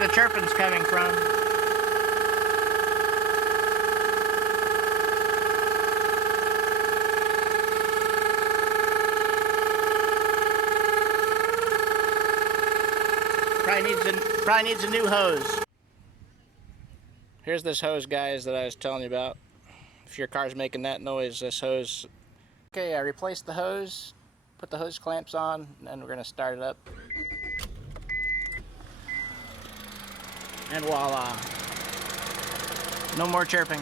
where the chirping's coming from. Probably needs a new hose. Here's this hose, guys, that I was telling you about. If your car's making that noise, this hose. Okay, I replaced the hose, put the hose clamps on, and then we're gonna start it up. And voila. No more chirping.